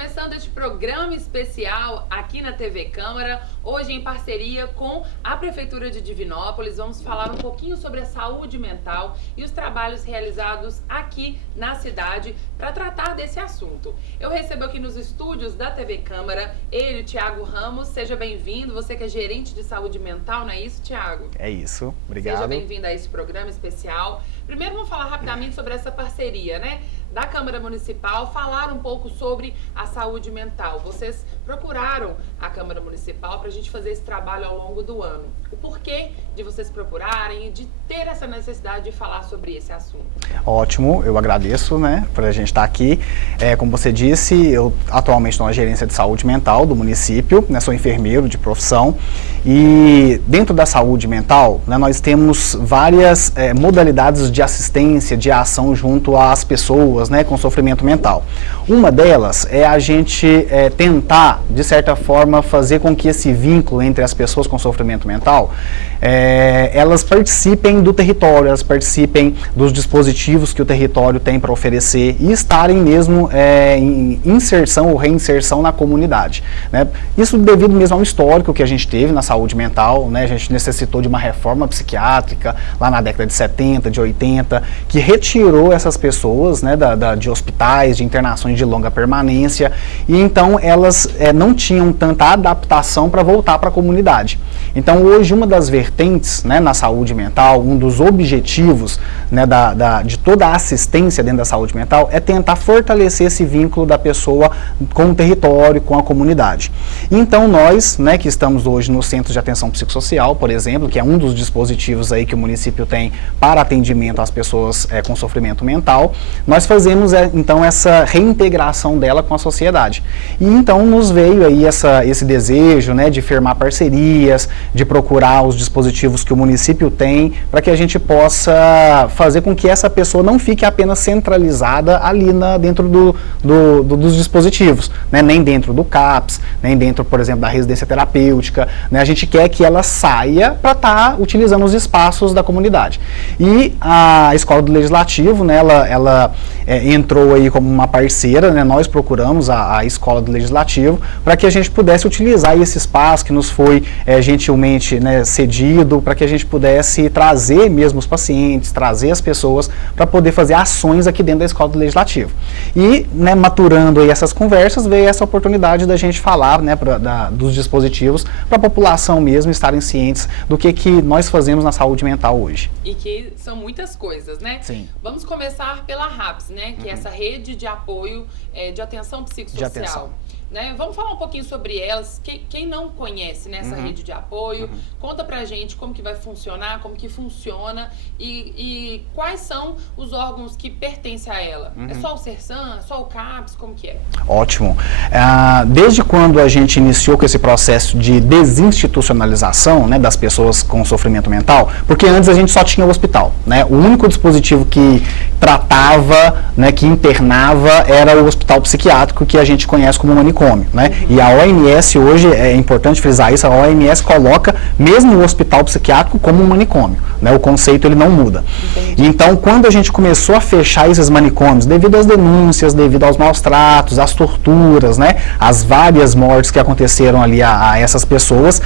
começando este programa especial aqui na TV Câmara, hoje em parceria com a Prefeitura de Divinópolis. Vamos falar um pouquinho sobre a saúde mental e os trabalhos realizados aqui na cidade para tratar desse assunto. Eu recebo aqui nos estúdios da TV Câmara ele, Thiago Ramos. Seja bem-vindo, você que é gerente de saúde mental, não é isso, Thiago? É isso, obrigado. Seja bem-vindo a esse programa especial. Primeiro vamos falar rapidamente sobre essa parceria, né? Da Câmara Municipal, falar um pouco sobre a saúde mental. Vocês procuraram a Câmara Municipal para a gente fazer esse trabalho ao longo do ano. O porquê de vocês procurarem e de ter essa necessidade de falar sobre esse assunto? Ótimo, eu agradeço, né, por a gente estar aqui. Como você disse, eu atualmente estou na gerência de saúde mental do município, né, sou enfermeiro de profissão. E dentro da saúde mental, né, nós temos várias modalidades de assistência, de ação junto às pessoas, né, com sofrimento mental. Uma delas é a gente tentar, de certa forma, fazer com que esse vínculo entre as pessoas com sofrimento mental, elas participem do território, elas participem dos dispositivos que o território tem para oferecer e estarem mesmo em inserção ou reinserção na comunidade, né? Isso devido mesmo ao histórico que a gente teve na saúde mental, né? A gente necessitou de uma reforma psiquiátrica lá na década de 70, de 80, que retirou essas pessoas, né, de hospitais, de internações de longa permanência, e então elas não tinham tanta adaptação para voltar para a comunidade. Então hoje uma das vertentes, né, na saúde mental, um dos objetivos, né, de toda a assistência dentro da saúde mental é tentar fortalecer esse vínculo da pessoa com o território, com a comunidade. Então nós, né, que estamos hoje no Centro de Atenção Psicossocial, por exemplo, que é um dos dispositivos aí que o município tem para atendimento às pessoas com sofrimento mental, nós fazemos então essa reintegração dela com a sociedade. E então nos veio aí esse desejo, né, de firmar parcerias, de procurar os dispositivos que o município tem para que a gente possa fazer com que essa pessoa não fique apenas centralizada ali dentro dos dispositivos, né? Nem dentro do CAPS, nem dentro, por exemplo, da residência terapêutica, né? A gente quer que ela saia para estar utilizando os espaços da comunidade. E a Escola do Legislativo, né, ela entrou aí como uma parceira, né? Nós procuramos a Escola do Legislativo para que a gente pudesse utilizar esse espaço que nos foi gentilmente, né, cedido, para que a gente pudesse trazer mesmo os pacientes, trazer as pessoas para poder fazer ações aqui dentro da Escola do Legislativo. E, né, maturando aí essas conversas, veio essa oportunidade da gente falar, né, dos dispositivos para a população mesmo estarem cientes do que nós fazemos na saúde mental hoje. E que são muitas coisas, né? Sim. Vamos começar pela RAPS, né? Que é essa rede de apoio de atenção psicossocial. De atenção. Né? Vamos falar um pouquinho sobre elas. Quem não conhece, né, essa rede de apoio, conta pra gente como que vai funcionar, como que funciona e quais são os órgãos que pertencem a ela. É só o Sersan, é só o CAPS, como que é? Ótimo. Desde quando a gente iniciou com esse processo de desinstitucionalização, né, das pessoas com sofrimento mental, porque antes a gente só tinha o hospital, né? O único dispositivo que tratava, né, que internava era o hospital psiquiátrico, que a gente conhece como manicômio, né? E a OMS hoje, é importante frisar isso, a OMS coloca mesmo o hospital psiquiátrico como um manicômio, né? O conceito ele não muda. Entendi. Então, quando a gente começou a fechar esses manicômios, devido às denúncias, devido aos maus tratos, às torturas, né? As várias mortes que aconteceram ali a essas pessoas,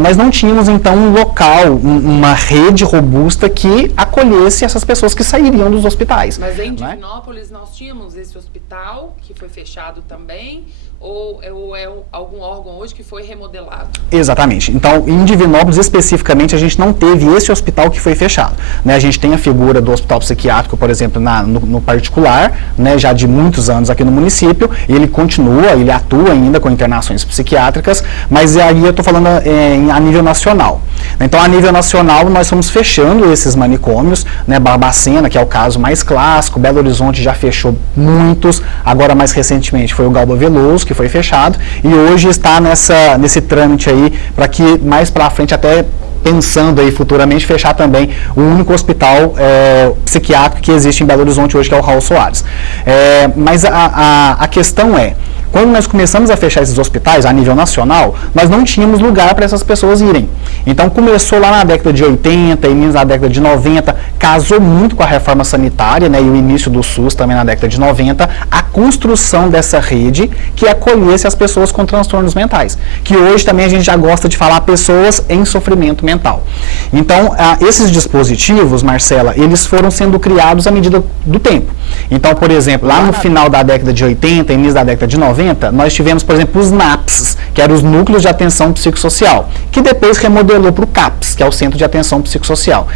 nós não tínhamos então um local, uma rede robusta que acolhesse essas pessoas que sairiam dos hospitais. Mas em Divinópolis nós tínhamos esse hospital que foi fechado também, ou é algum órgão hoje que foi remodelado? Exatamente. Então, em Divinópolis, especificamente, a gente não teve esse hospital que foi fechado, né? A gente tem a figura do hospital psiquiátrico, por exemplo, no particular, né, já de muitos anos aqui no município, e ele continua, ele atua ainda com internações psiquiátricas, mas aí eu estou falando a nível nacional. Então, a nível nacional, nós estamos fechando esses manicômios, né? Barbacena, que é o caso mais clássico, Belo Horizonte já fechou muitos, agora mais recentemente foi o Galba Veloso, que foi fechado, e hoje está nesse trâmite aí, para que mais para frente, até pensando aí futuramente, fechar também o único hospital psiquiátrico que existe em Belo Horizonte hoje, que é o Raul Soares. Mas a questão é, Quando nós começamos a fechar esses hospitais a nível nacional, nós não tínhamos lugar para essas pessoas irem. Então começou lá na década de 80, início da década de 90, casou muito com a reforma sanitária, né, e o início do SUS também na década de 90, a construção dessa rede que acolhesse as pessoas com transtornos mentais, que hoje também a gente já gosta de falar pessoas em sofrimento mental. Então, esses dispositivos, Marcela, eles foram sendo criados à medida do tempo. Então, por exemplo, lá no final da década de 80, início da década de 90, nós tivemos, por exemplo, os NAPS, que eram os Núcleos de Atenção Psicossocial, que depois remodelou para o CAPS, que é o Centro de Atenção Psicossocial.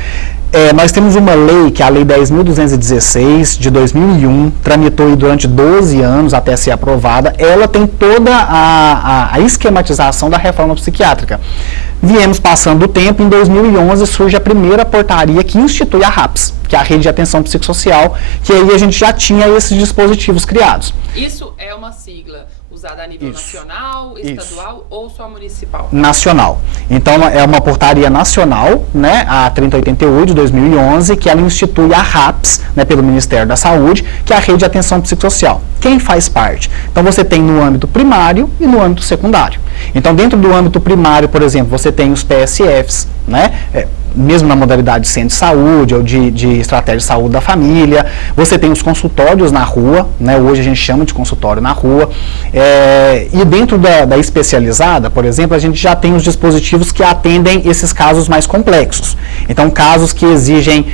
Nós temos uma lei, que é a Lei 10.216, de 2001, tramitou durante 12 anos até ser aprovada. Ela tem toda a esquematização da reforma psiquiátrica. Viemos passando o tempo, em 2011 surge a primeira portaria que institui a RAPS, que é a Rede de Atenção Psicossocial, que aí a gente já tinha esses dispositivos criados. Isso é uma sigla usada a nível nacional, estadual ou só municipal? Nacional. Então, é uma portaria nacional, né, a 3088 de 2011, que ela institui a RAPS, né, pelo Ministério da Saúde, que é a Rede de Atenção Psicossocial. Quem faz parte? Então, você tem no âmbito primário e no âmbito secundário. Então, dentro do âmbito primário, por exemplo, você tem os PSFs, né, mesmo na modalidade de centro de saúde ou de estratégia de saúde da família. Você tem os consultórios na rua, né? Hoje a gente chama de consultório na rua. E dentro da especializada, por exemplo, a gente já tem os dispositivos que atendem esses casos mais complexos. Então, casos que exigem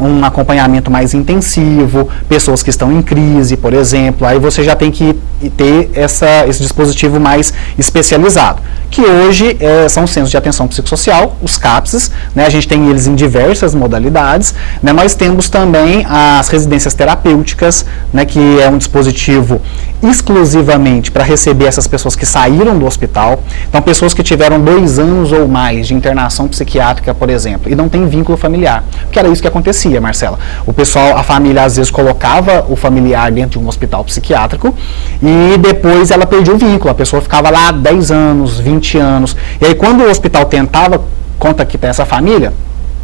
um acompanhamento mais intensivo, pessoas que estão em crise, por exemplo, aí você já tem que ter esse dispositivo mais especializado, que hoje são os centros de atenção psicossocial, os CAPS, né? A gente tem eles em diversas modalidades, né? Nós temos também as residências terapêuticas, né? Que é um dispositivo exclusivamente para receber essas pessoas que saíram do hospital. Então, pessoas que tiveram 2 anos ou mais de internação psiquiátrica, por exemplo, e não tem vínculo familiar, porque era isso que acontecia, Marcela. O pessoal, a família às vezes colocava o familiar dentro de um hospital psiquiátrico e depois ela perdia o vínculo, a pessoa ficava lá 10 anos, 20 anos, e aí quando o hospital tentava contactar essa família,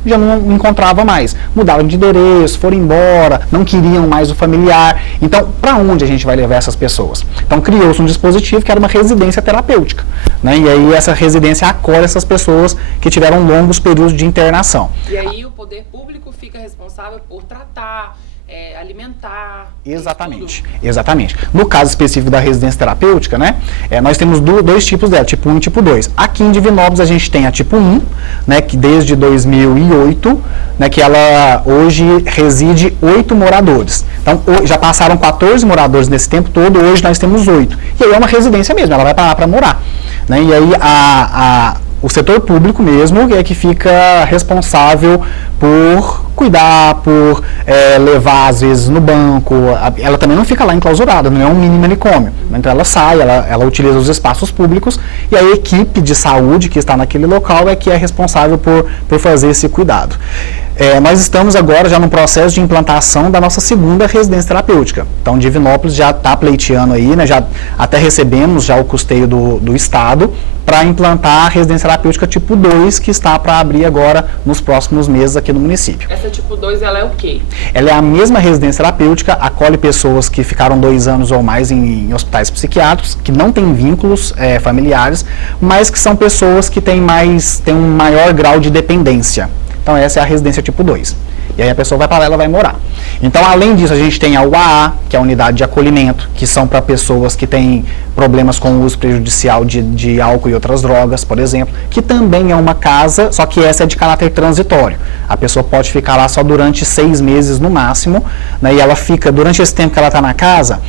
já não encontrava mais, mudaram de endereço, foram embora, não queriam mais o familiar. Então, para onde a gente vai levar essas pessoas? Então, criou-se um dispositivo que era uma residência terapêutica, né? E aí essa residência acolhe essas pessoas que tiveram longos períodos de internação. E aí o poder público fica responsável por tratar, alimentar. Exatamente, exatamente. No caso específico da residência terapêutica, né, nós temos 2 tipos dela, tipo 1 e tipo 2. Aqui em Divinópolis a gente tem a tipo 1, né, que desde 2008, né, que ela hoje reside 8 moradores. Então, já passaram 14 moradores nesse tempo todo, hoje nós temos 8. E aí é uma residência mesmo, ela vai para lá para morar, né, e aí o setor público mesmo é que fica responsável por cuidar, por levar às vezes no banco. Ela também não fica lá enclausurada, não é um mini manicômio. Então ela sai, ela utiliza os espaços públicos e a equipe de saúde que está naquele local é que é responsável por fazer esse cuidado. Nós estamos agora já no processo de implantação da nossa segunda residência terapêutica. Então, Divinópolis já está pleiteando aí, né, já até recebemos já o custeio do Estado para implantar a residência terapêutica tipo 2, que está para abrir agora nos próximos meses aqui no município. Essa tipo 2, ela é o quê? Ela é a mesma residência terapêutica, acolhe pessoas que ficaram 2 anos ou mais em hospitais psiquiátricos, que não têm vínculos familiares, mas que são pessoas que têm um maior grau de dependência. Então, essa é a residência tipo 2. E aí a pessoa vai para lá e ela vai morar. Então, além disso, a gente tem a UAA, que é a unidade de acolhimento, que são para pessoas que têm problemas com o uso prejudicial de álcool e outras drogas, por exemplo, que também é uma casa, só que essa é de caráter transitório. A pessoa pode ficar lá só durante 6 meses no máximo, né, e ela fica, durante esse tempo que ela está na casa,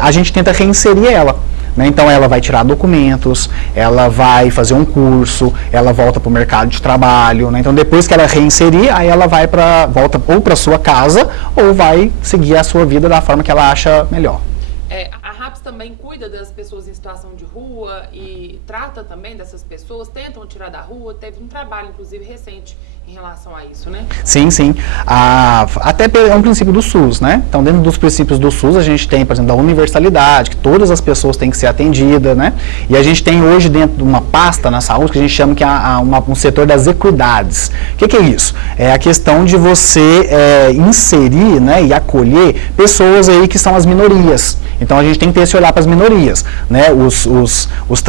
a gente tenta reinserir ela. Então ela vai tirar documentos, ela vai fazer um curso, ela volta para o mercado de trabalho, né? Então depois que ela reinserir, aí ela volta ou para sua casa ou vai seguir a sua vida da forma que ela acha melhor. A RAPS também cuida das pessoas em situação de rua e trata também dessas pessoas, tentam tirar da rua, teve um trabalho inclusive recente em relação a isso, né? Sim, sim. Até é um princípio do SUS, né? Então, dentro dos princípios do SUS, a gente tem, por exemplo, a universalidade, que todas as pessoas têm que ser atendidas, né? E a gente tem hoje dentro de uma pasta na saúde que a gente chama que um setor das equidades. O que é isso? É a questão de você inserir, né, e acolher pessoas aí que são as minorias. Então a gente tem que ter esse olhar para as minorias, né? Os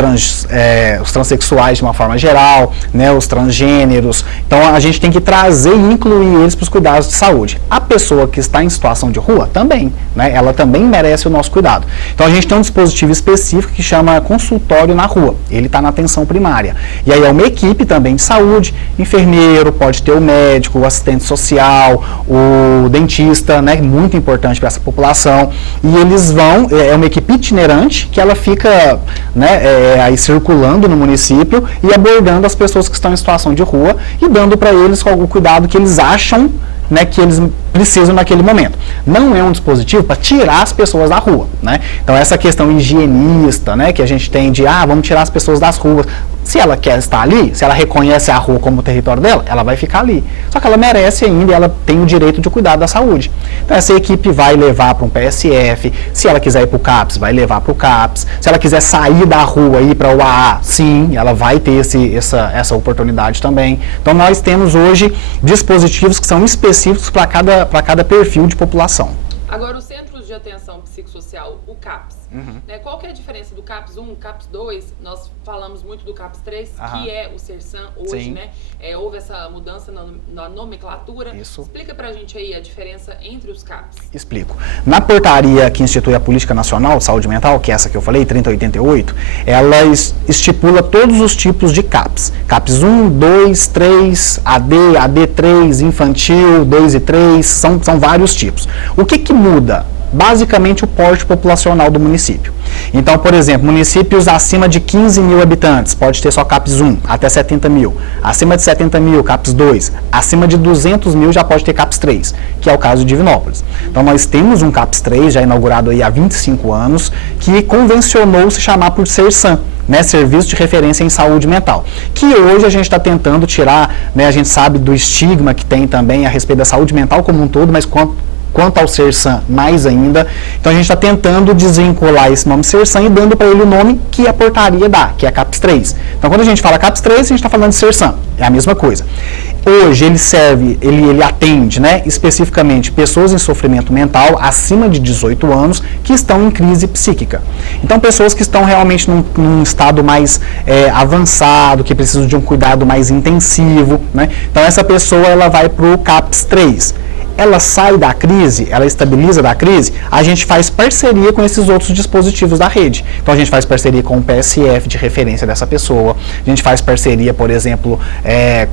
transexuais de uma forma geral, né? Os transgêneros. Então a gente tem que trazer e incluir eles para os cuidados de saúde. A pessoa que está em situação de rua também, né? Ela também merece o nosso cuidado. Então a gente tem um dispositivo específico que chama consultório na rua. Ele está na atenção primária. E aí é uma equipe também de saúde, enfermeiro, pode ter o médico, o assistente social, o dentista, né? Muito importante para essa população. E eles vão, é uma equipe itinerante que ela fica, né, aí circulando no município e abordando as pessoas que estão em situação de rua e dando para eles o cuidado que eles acham, né, que eles precisam naquele momento. Não é um dispositivo para tirar as pessoas da rua, né? Então essa questão higienista, né, que a gente tem de, vamos tirar as pessoas das ruas. Se ela quer estar ali, se ela reconhece a rua como território dela, ela vai ficar ali. Só que ela merece ainda e ela tem o direito de cuidar da saúde. Então essa equipe vai levar para um PSF, se ela quiser ir para o CAPS, vai levar para o CAPS. Se ela quiser sair da rua e ir para o AA, sim, ela vai ter essa oportunidade também. Então nós temos hoje dispositivos que são específicos para cada perfil de população. Agora, os Centros de Atenção Psicossocial, o CAPS, né, qual que é a diferença do CAPS 1, CAPS 2? Nós falamos muito do CAPS 3, que é o Sersan hoje, né? Houve essa mudança na nomenclatura. Isso. Explica pra gente aí a diferença entre os CAPS. Explico. Na portaria que institui a Política Nacional de Saúde Mental, que é essa que eu falei, 3088, ela estipula todos os tipos de CAPS. CAPS 1, 2, 3, AD, AD3, infantil, 2 e 3, são vários tipos. O que muda? Basicamente o porte populacional do município. Então, por exemplo, municípios acima de 15 mil habitantes, pode ter só CAPS 1, até 70 mil. Acima de 70 mil, CAPS 2. Acima de 200 mil já pode ter CAPS 3, que é o caso de Divinópolis. Então, nós temos um CAPS 3, já inaugurado aí há 25 anos, que convencionou se chamar por Sersan, né, Serviço de Referência em Saúde Mental, que hoje a gente está tentando tirar, né, a gente sabe do estigma que tem também a respeito da saúde mental como um todo, mas quanto ao Sersan, mais ainda. Então a gente está tentando desvincular esse nome Sersan e dando para ele o nome que a portaria dá, que é CAPS 3. Então quando a gente fala CAPS 3, a gente está falando de Sersan, é a mesma coisa. Hoje ele atende, né, especificamente pessoas em sofrimento mental acima de 18 anos que estão em crise psíquica. Então pessoas que estão realmente num estado mais avançado, que precisam de um cuidado mais intensivo, né? Então essa pessoa ela vai para o CAPS 3. Ela sai da crise, ela estabiliza da crise, a gente faz parceria com esses outros dispositivos da rede. Então a gente faz parceria com o PSF de referência dessa pessoa, a gente faz parceria, por exemplo,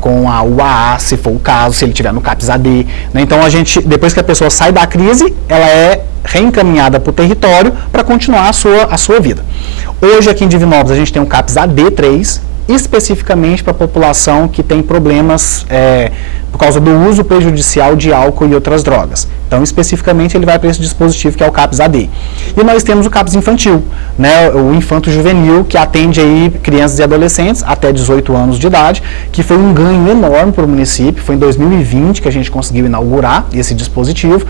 com a UAA, se for o caso, se ele estiver no CAPS AD. Né? Então depois que a pessoa sai da crise, ela é reencaminhada para o território para continuar a sua vida. Hoje aqui em Divinópolis a gente tem um CAPS AD3, especificamente para a população que tem problemas por causa do uso prejudicial de álcool e outras drogas. Então, especificamente, ele vai para esse dispositivo que é o CAPS AD. E nós temos o CAPS infantil, né, o infanto juvenil, que atende aí crianças e adolescentes até 18 anos de idade, que foi um ganho enorme para o município. Foi em 2020 que a gente conseguiu inaugurar esse dispositivo.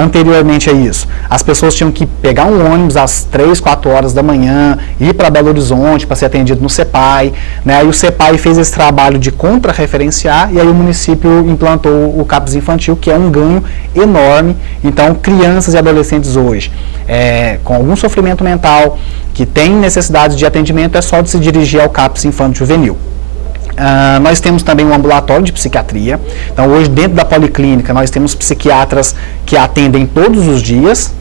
Anteriormente a isso, as pessoas tinham que pegar um ônibus às 3, 4 horas da manhã, ir para Belo Horizonte para ser atendido no CEPAI. Né, aí o CEPAI fez esse trabalho de contra-referenciar e aí o município implantou o CAPS infantil, que é um ganho enorme. Então, crianças e adolescentes hoje com algum sofrimento mental, que têm necessidade de atendimento, é só de se dirigir ao CAPS Infanto Juvenil. Nós temos também um ambulatório de psiquiatria. Então, hoje, dentro da policlínica, nós temos psiquiatras que atendem todos os dias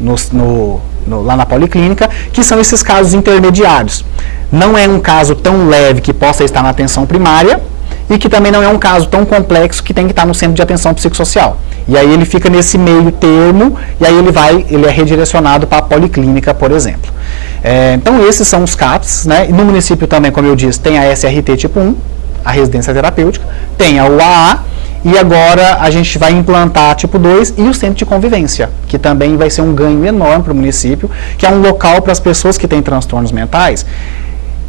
lá na policlínica, que são esses casos intermediários. Não é um caso tão leve que possa estar na atenção primária, e que também não é um caso tão complexo que tem que estar no centro de atenção psicossocial. E aí ele fica nesse meio termo, e aí ele é redirecionado para a policlínica, por exemplo. Então esses são os CAPS, né? E no município também, como eu disse, tem a SRT tipo 1, a residência terapêutica, tem a UAA, e agora a gente vai implantar a tipo 2 e o centro de convivência, que também vai ser um ganho enorme para o município, que é um local para as pessoas que têm transtornos mentais.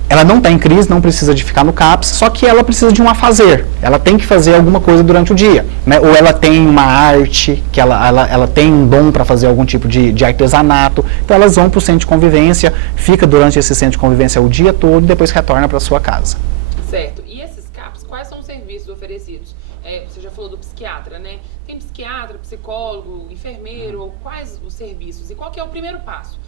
Ela não está em crise, não precisa de ficar no CAPS, só que ela precisa de um afazer. Ela tem que fazer alguma coisa durante o dia, né? Ou ela tem uma arte, que ela tem um dom para fazer algum tipo de artesanato. Então elas vão para o centro de convivência, fica durante esse centro de convivência o dia todo e depois retorna para a sua casa. Certo. E esses CAPS, quais são os serviços oferecidos? Você já falou do psiquiatra, né? Tem tem psiquiatra, psicólogo, enfermeiro, quais os serviços? E qual que é o primeiro passo?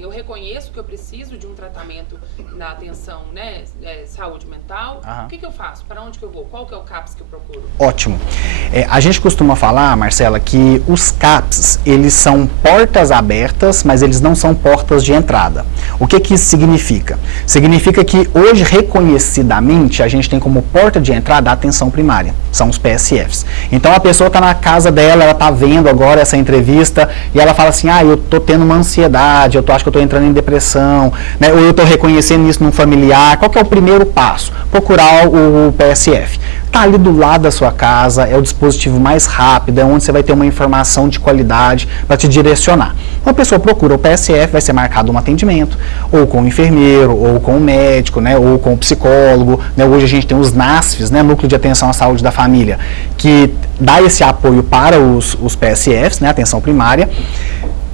Eu reconheço que eu preciso de um tratamento na atenção, né, saúde mental. O que eu faço? Para onde que eu vou? Qual que é o CAPS que eu procuro? Ótimo. A gente costuma falar, Marcela, que os CAPS, eles são portas abertas, mas eles não são portas de entrada. O que isso significa? Significa que hoje, reconhecidamente, a gente tem como porta de entrada a atenção primária, são os PSFs. Então a pessoa está na casa dela, ela está vendo agora essa entrevista e ela fala assim, eu estou tendo uma ansiedade, acho que eu estou entrando em depressão, né, ou eu estou reconhecendo isso num familiar. Qual que é o primeiro passo? Procurar o PSF. Está ali do lado da sua casa, é o dispositivo mais rápido, é onde você vai ter uma informação de qualidade para te direcionar. Uma pessoa procura o PSF, vai ser marcado um atendimento, ou com o enfermeiro, ou com o médico, né, ou com o psicólogo. Né, hoje a gente tem os NASFs, né, Núcleo de Atenção à Saúde da Família, que dá esse apoio para os PSFs, né, atenção primária.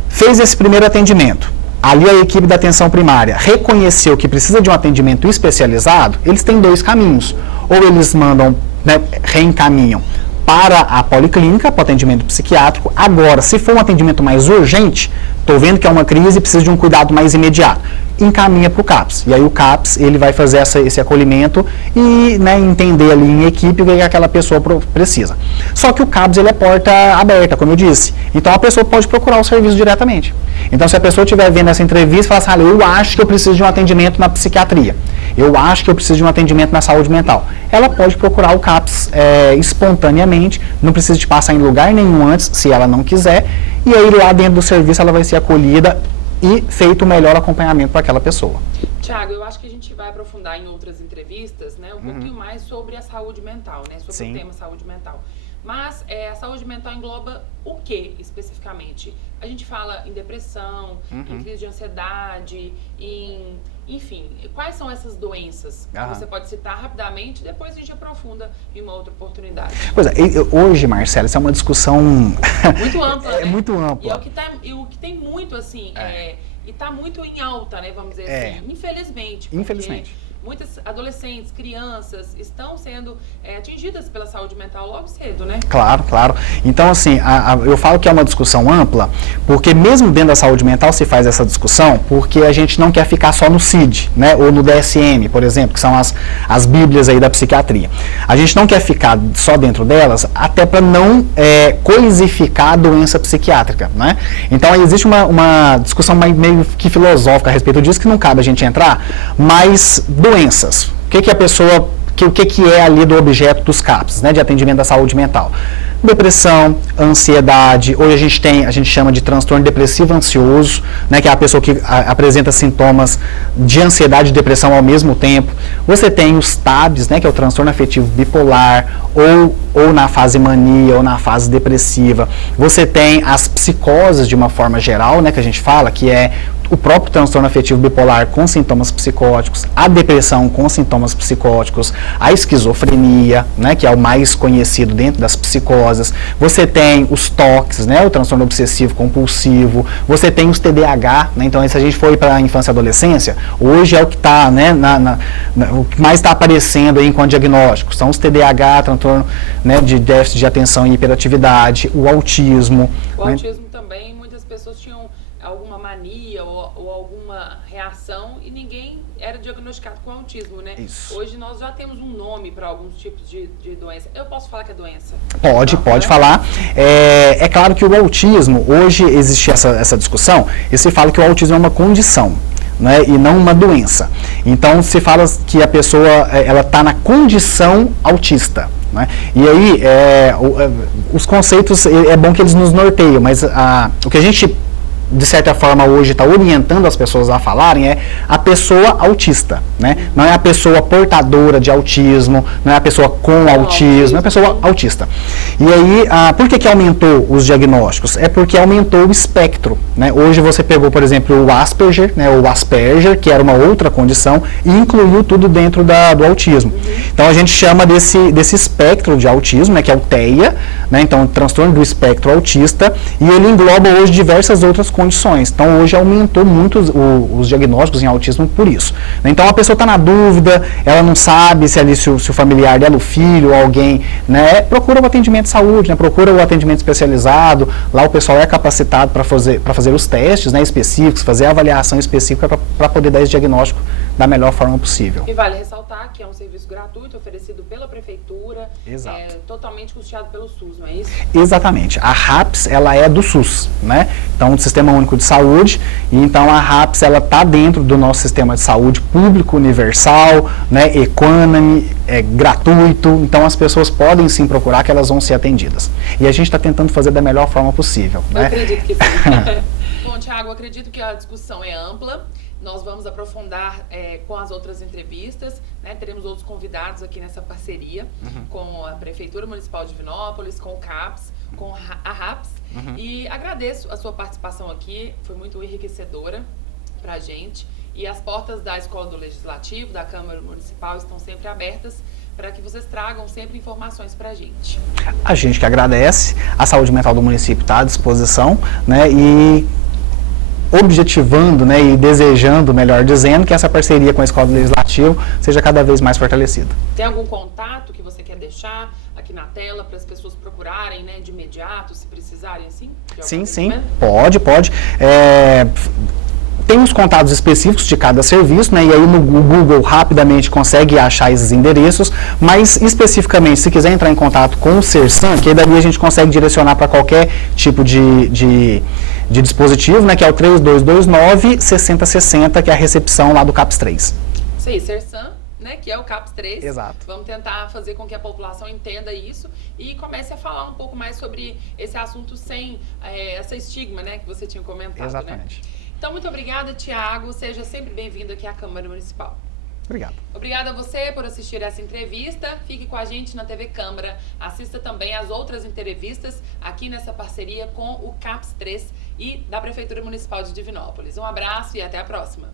Fez esse primeiro atendimento. Ali a equipe da atenção primária reconheceu que precisa de um atendimento especializado, eles têm dois caminhos. Ou eles mandam, né, reencaminham para a policlínica, para o atendimento psiquiátrico. Agora, se for um atendimento mais urgente, estou vendo que é uma crise e precisa de um cuidado mais imediato, encaminha para o CAPS. E aí o CAPS ele vai fazer esse acolhimento e, né, entender ali em equipe o que aquela pessoa precisa. Só que o CAPS ele é porta aberta, como eu disse. Então a pessoa pode procurar o serviço diretamente. Então se a pessoa estiver vendo essa entrevista e falar assim, eu acho que eu preciso de um atendimento na psiquiatria, eu acho que eu preciso de um atendimento na saúde mental, ela pode procurar o CAPS espontaneamente, não precisa de passar em lugar nenhum antes, se ela não quiser, e aí lá dentro do serviço ela vai ser acolhida e feito o melhor acompanhamento para aquela pessoa. Tiago, eu acho que a gente vai aprofundar em outras entrevistas, né, um pouquinho mais sobre a saúde mental, né, sobre o tema saúde mental. Mas a saúde mental engloba o que especificamente? A gente fala em depressão, em crise de ansiedade, enfim, quais são essas doenças que você pode citar rapidamente, depois a gente aprofunda em uma outra oportunidade. Pois é, hoje, Marcela, isso é uma discussão muito ampla, né? Muito ampla. E o que tem muito, assim, e está muito em alta, né, vamos dizer assim, infelizmente. Infelizmente. Muitas adolescentes, crianças estão sendo atingidas pela saúde mental logo cedo, né? Claro, claro. Então, assim, eu falo que é uma discussão ampla, porque mesmo dentro da saúde mental se faz essa discussão, porque a gente não quer ficar só no CID, né? Ou no DSM, por exemplo, que são as bíblias aí da psiquiatria. A gente não quer ficar só dentro delas, até para não coisificar a doença psiquiátrica, né? Então, aí existe uma discussão meio que filosófica a respeito disso, que não cabe a gente entrar, mas doenças. O que a pessoa, o que é ali do objeto dos CAPS, né, de atendimento da saúde mental? Depressão, ansiedade, hoje a gente chama de transtorno depressivo ansioso, né, que é a pessoa que apresenta sintomas de ansiedade e depressão ao mesmo tempo. Você tem os TABs, né, que é o transtorno afetivo bipolar, ou na fase mania, ou na fase depressiva. Você tem as psicoses de uma forma geral, né, que a gente fala, que é o próprio transtorno afetivo bipolar com sintomas psicóticos, a depressão com sintomas psicóticos, a esquizofrenia, né, que é o mais conhecido dentro das psicoses. Você tem os TOCs, né, o transtorno obsessivo compulsivo. Você tem os TDAH, né, então se a gente for para a infância e adolescência, hoje é o que está, né, o que mais está aparecendo aí enquanto diagnóstico. São os TDAH, transtorno, né, de déficit de atenção e hiperatividade, o autismo. O autismo também, muitas pessoas tinham alguma mania ou alguma reação e ninguém era diagnosticado com autismo, né? Isso. Hoje nós já temos um nome para alguns tipos de doença. Eu posso falar que é doença? Pode falar. É claro que o autismo, hoje existe essa discussão, e se fala que o autismo é uma condição, né, e não uma doença. Então se fala que a pessoa ela está na condição autista. Né? E aí, os conceitos, é bom que eles nos norteiam, mas o que a gente, de certa forma, hoje está orientando as pessoas a falarem é a pessoa autista, né? Não é a pessoa portadora de autismo, não é a pessoa com autismo, é a pessoa autista. E aí, por que aumentou os diagnósticos? É porque aumentou o espectro, né? Hoje você pegou, por exemplo, o Asperger, né? O Asperger, que era uma outra condição, e incluiu tudo dentro do autismo. Então a gente chama desse espectro de autismo, né? Que é o TEA, né? Então, transtorno do espectro autista, e ele engloba hoje diversas outras condições condições. Então, hoje aumentou muito os diagnósticos em autismo por isso. Então, a pessoa está na dúvida, ela não sabe se o familiar dela, o filho, ou alguém, né, procura o atendimento de saúde, né, procura o atendimento especializado. Lá o pessoal é capacitado para fazer os testes, né, específicos, fazer a avaliação específica para poder dar esse diagnóstico da melhor forma possível. E vale ressaltar que é um serviço gratuito oferecido pela prefeitura, totalmente custeado pelo SUS, não é isso? Exatamente. A RAPS, ela é do SUS, né? Então, do Sistema Único de Saúde, e então a RAPS, ela está dentro do nosso sistema de saúde público, universal, né, equânime, gratuito, então as pessoas podem sim procurar que elas vão ser atendidas. E a gente está tentando fazer da melhor forma possível, né? Eu acredito que sim. Bom, Thiago, eu acredito que a discussão é ampla. Nós vamos aprofundar com as outras entrevistas, né? Teremos outros convidados aqui nessa parceria com a Prefeitura Municipal de Divinópolis, com o CAPS, com a RAPS. E agradeço a sua participação aqui, foi muito enriquecedora para a gente. E as portas da Escola do Legislativo, da Câmara Municipal, estão sempre abertas para que vocês tragam sempre informações para a gente. A gente que agradece, a saúde mental do município está à disposição, né? E objetivando, né, e desejando, melhor dizendo, que essa parceria com a Escola do Legislativo seja cada vez mais fortalecida. Tem algum contato que você quer deixar aqui na tela para as pessoas procurarem, né, de imediato, se precisarem, assim? Sim, pode. Tem os contatos específicos de cada serviço, né, e aí no Google rapidamente consegue achar esses endereços, mas especificamente, se quiser entrar em contato com o Sersan, que aí dali a gente consegue direcionar para qualquer tipo de dispositivo, né, que é o 3229-6060, que é a recepção lá do CAPS 3. Isso aí, Sersan, né, que é o CAPS 3. Exato. Vamos tentar fazer com que a população entenda isso e comece a falar um pouco mais sobre esse assunto sem essa estigma, né, que você tinha comentado. Exatamente. Né? Então, muito obrigada, Thiago. Seja sempre bem-vindo aqui à Câmara Municipal. Obrigado. Obrigada a você por assistir essa entrevista. Fique com a gente na TV Câmara. Assista também as outras entrevistas aqui nessa parceria com o CAPS 3 e da Prefeitura Municipal de Divinópolis. Um abraço e até a próxima.